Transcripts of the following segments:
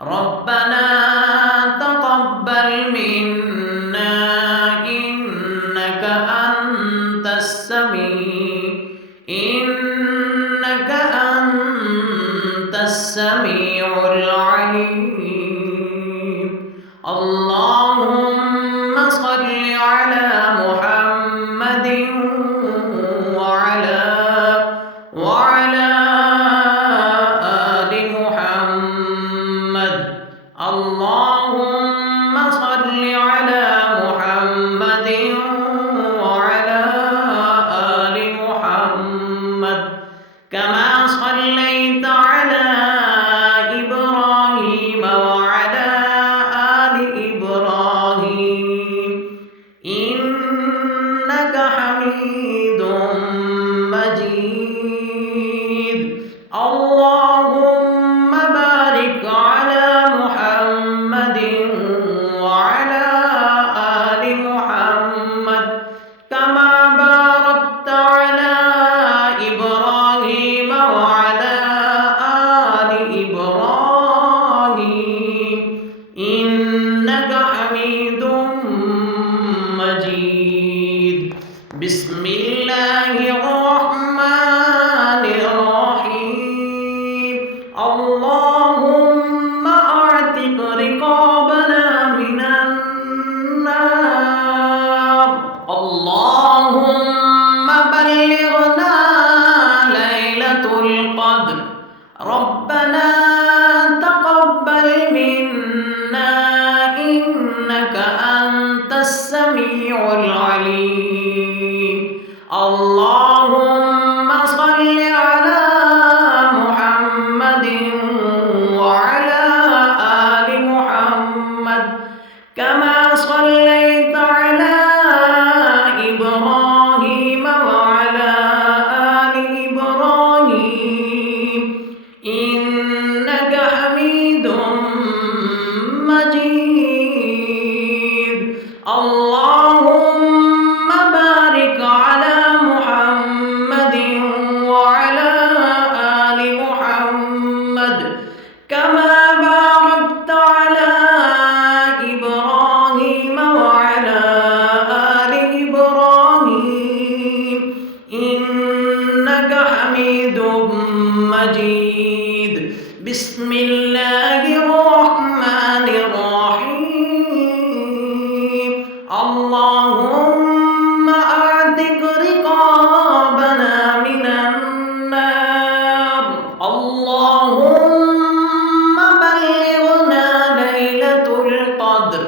ربنا تقبل منا إنك أنت السميع العليم اللهم صل على محمد وعلى آل محمد اللهم صل على محمد وعلى آل محمد كما صليت على إبراهيم وعلى آل إبراهيم إنك حميد مجيد اللهم بارك على محمد وعلى آل محمد كما باركت على إبراهيم وعلى آل إبراهيم إنك حميد مجيد بسم الله الرحمن الرحيم اللهم أعتق رقابنا من النار اللهم بلغنا ليلة القدر ربنا تقبل منا إنك أنت السميع العليم اللهم صل على محمد وعلى آل محمد كما صليت على إبراهيم وعلى آل إبراهيم إنك حميد مجيد اللهم بارك على محمد وعلى آل محمد كما باركت على إبراهيم وعلى آل إبراهيم إنك حميد مجيد بسم الله الرحمن الرحيم اللهم أعتق رقابنا من النار اللهم بلغنا ليلة القدر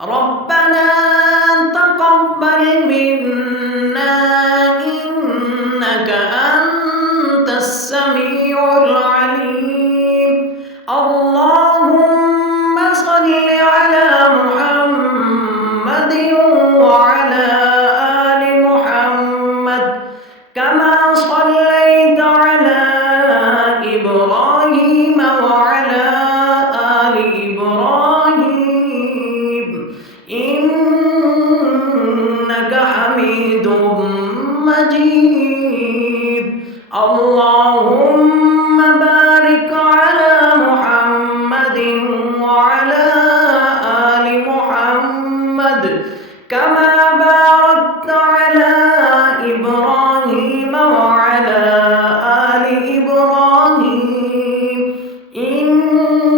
ربنا تقبل منا إنك أنت السميع العليم اللهم صل على محمد وعلى آل محمد كما صليت على إبراهيم وعلى آل إبراهيم إنك حميد مجيد اللهم بارك على محمد وعلى آل محمد كما باركت على إبراهيم وعلى آل إبراهيم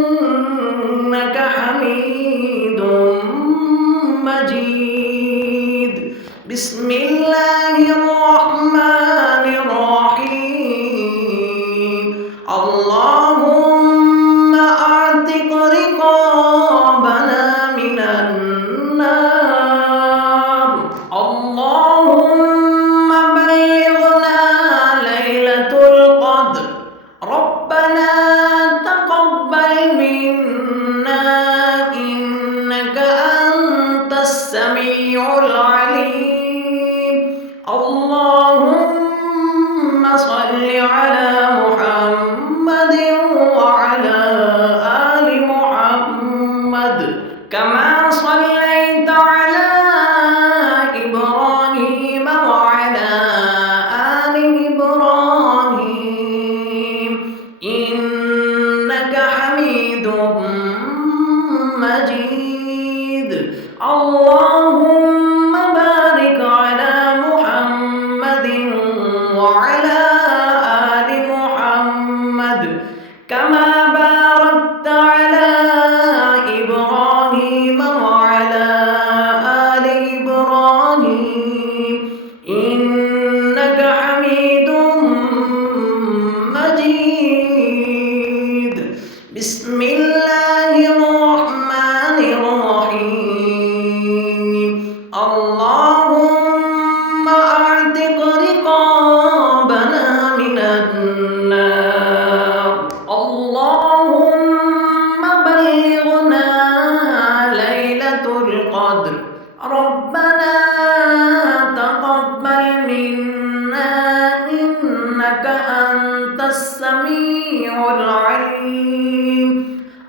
إنك حميد مجيد بسم الله الرحمن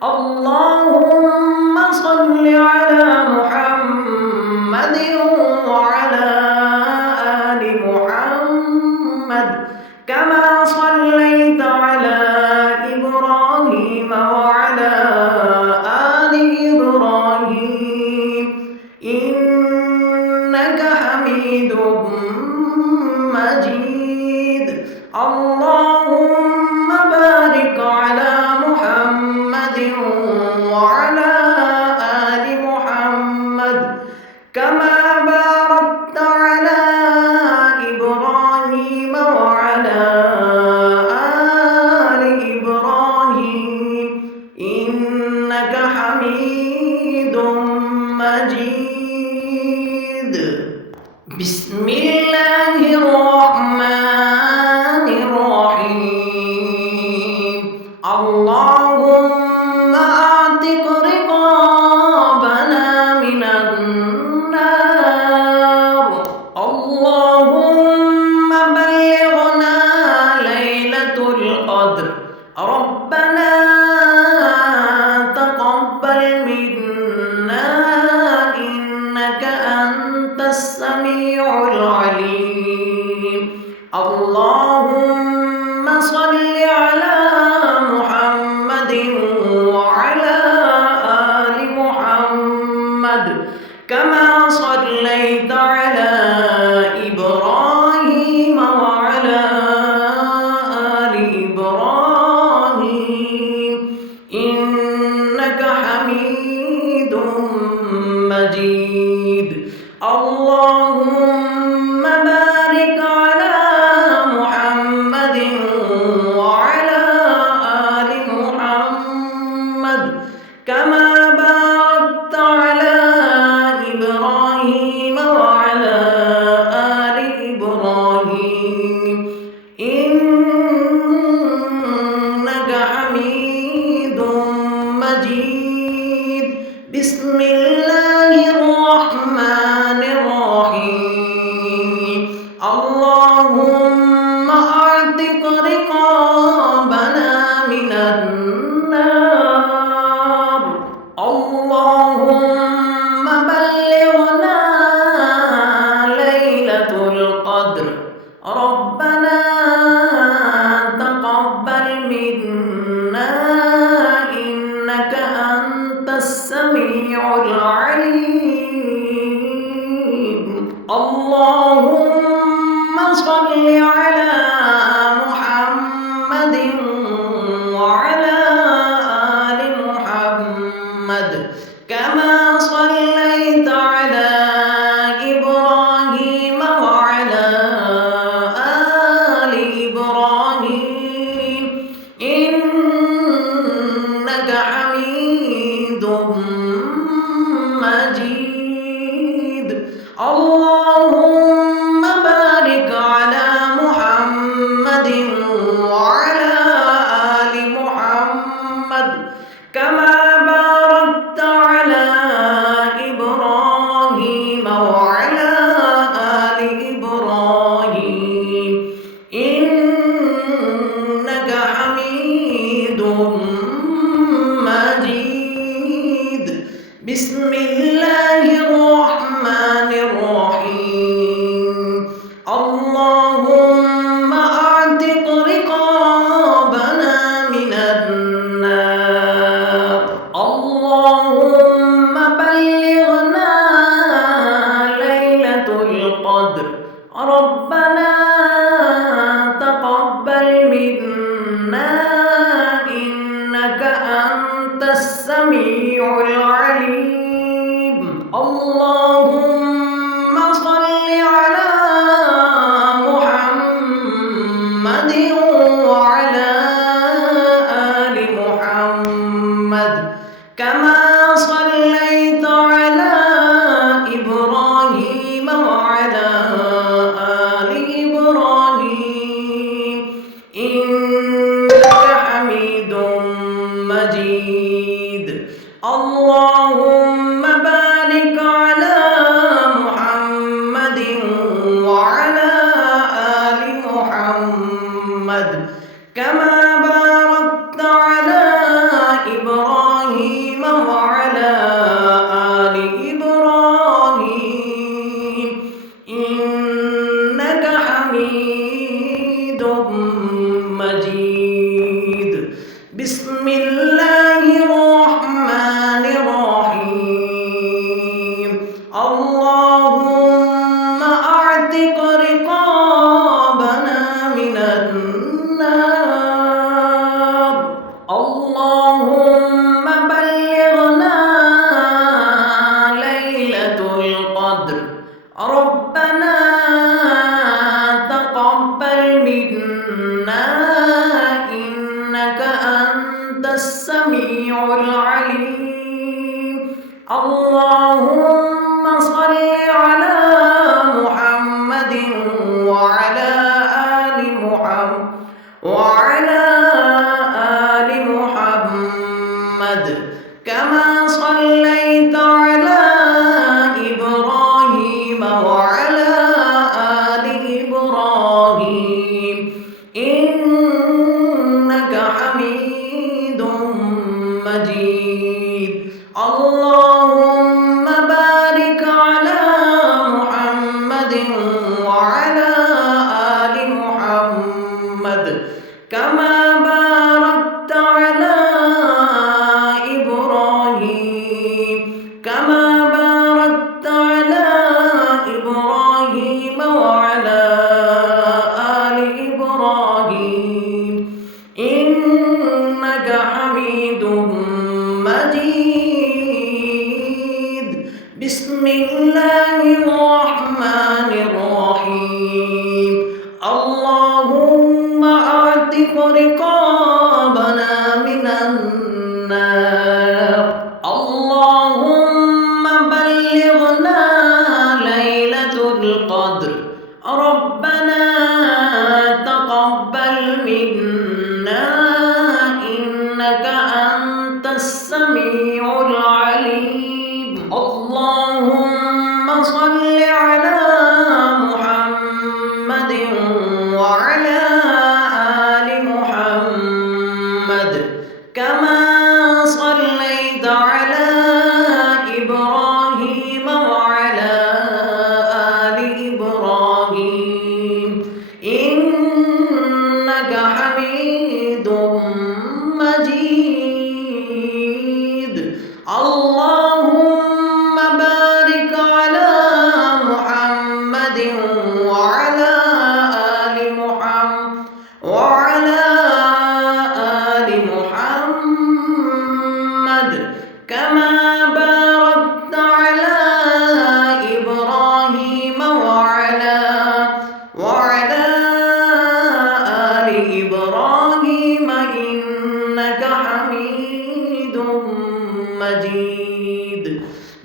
اللهم صل على محمد وعلى آل محمد كما صليت على إبراهيم وعلى آل إبراهيم إنك حميد مجيد. اللهم بارك على محمد وعلى آل محمد كما باركت على إبراهيم وعلى آل إبراهيم إنك حميد مجيد. بسم الله الرحمن الرحيم. اللهم أعتق رقابنا من النار. اللهم بلغنا ليلة القدر. ربنا تقبل منا إنك أنت السميع العليم. اللهم صل على محمد وعلى آل محمد كما صليت على إبراهيم وعلى آل إبراهيم إنك حميد مجيد. اللهم بارك على محمد وعلى آل محمد كما باركت على إبراهيم وعلى آل إبراهيم إنك حميد مجيد. بسم الله الرحمن الرحيم. اللهم أعتق رقابنا من النار. اللهم بلغنا ليلة القدر. ربنا تقبل منا إنك أنت السميع العليم. اللهم صل على محمد وعلى آل محمد كما صليت على إبراهيم وعلى آل إبراهيم إنك حميد مجيد. اللهم بارك على محمد وعلى آل محمد كما باركت على إبراهيم وعلى آل إبراهيم إنك حميد مجيد. بسم الله الرحمن الرحيم. اللهم أعتق رقابنا من النار. اللهم بلغنا ليلة القدر. ربنا تقبل منا إنك أنت السميع العليم. اللهم صل على محمد وعلى آل محمد كما صليت على إبراهيم وعلى آل إبراهيم إنك حميد مجيد. اللهم بارك على محمد وعلى آل محمد كما باركت على إبراهيم اللهم بلغنا ليلة القدر. ربنا تقبل منا إنك أنت السميع العليم. اللهم صل على محمد وعلى آل محمد كما صليت على إبراهيم وعلى آل إبراهيم إنك حميد مجيد. اللهم بارك على محمد وعلى آل محمد كما باركت على إبراهيم وعلى آل إبراهيم إنك حميد مجيد. بسم الله الرحمن الرحيم. اللهم أعتق رقابنا من النار. اللهم بلغنا ليلة القدر. ربنا تقبل منا إنك أنت السميع العليم. اللهم صل على محمد وعلى آل محمد كما صليت على إبراهيم وعلى آل إبراهيم إنك حميد مجيد. اللهم بارك على محمد وعلى آل محمد وعلى آل محمد كما باركت على إبراهيم وعلى آل إبراهيم إنك حميد مجيد.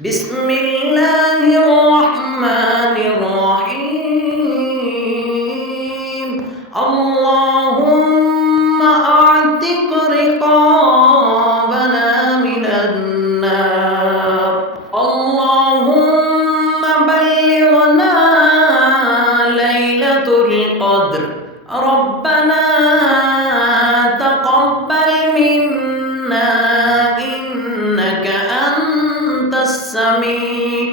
بسم الله الرحمن الرحيم. اللهم أعتق رقابنا من النار. اللهم بلغنا ليلة القدر. ربنا تقبل منا إنك أنت السميع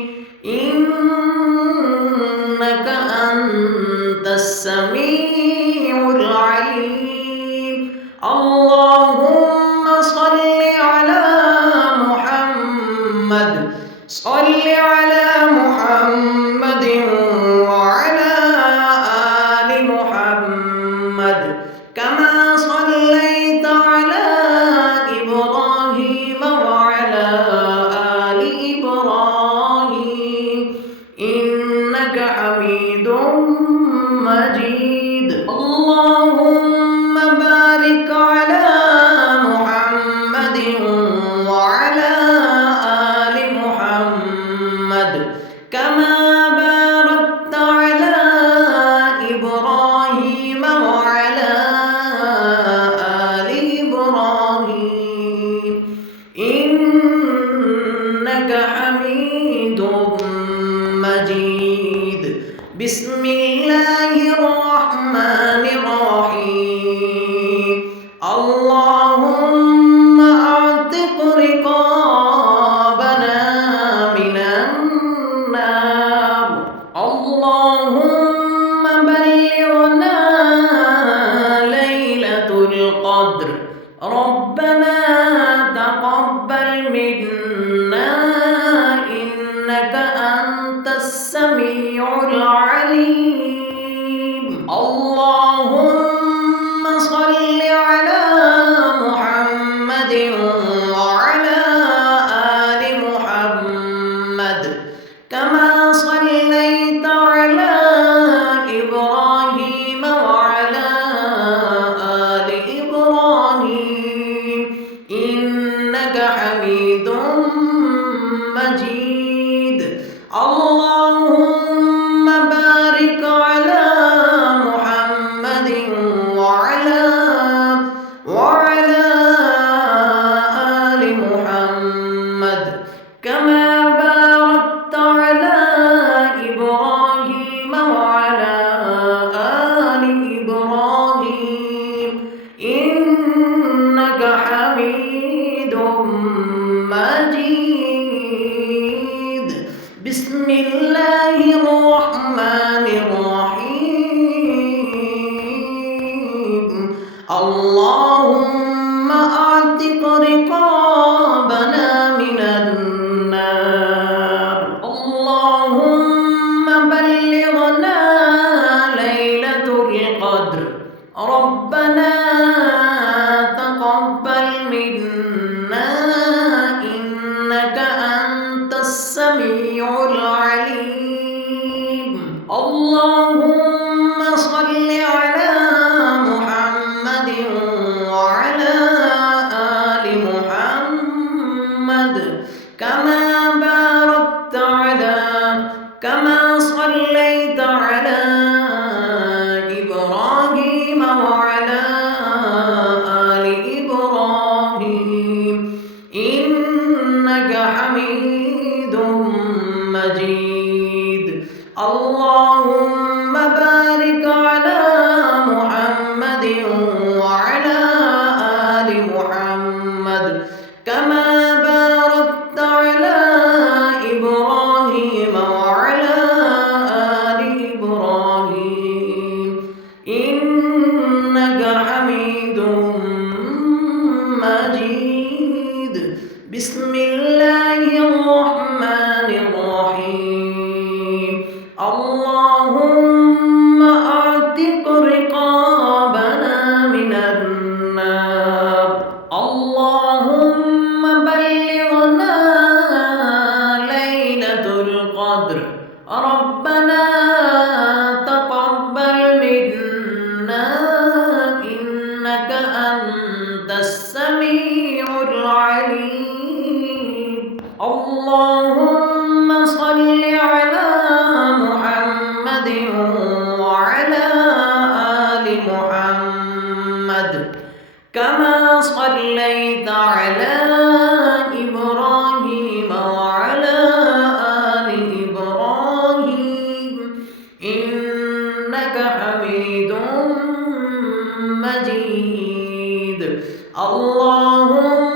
كما باركت على كما صليت على إبراهيم وعلى آل إبراهيم إنك حميد مجيد اللهم بارك على محمد وعلى آل محمد كما باركت على إبراهيم وعلى آل إبراهيم إنك حميد مجيد بسم الله الرحمن الرحيم اللهم أعتق رقابنا من النار اللهم بلغنا ليلة القدر ربنا تقبل منا إنك أنت السميع العليم اللهم صل على محمد وعلى آل محمد كما صليت على إبراهيم وعلى آل إبراهيم إنك حميد مجيد اللهم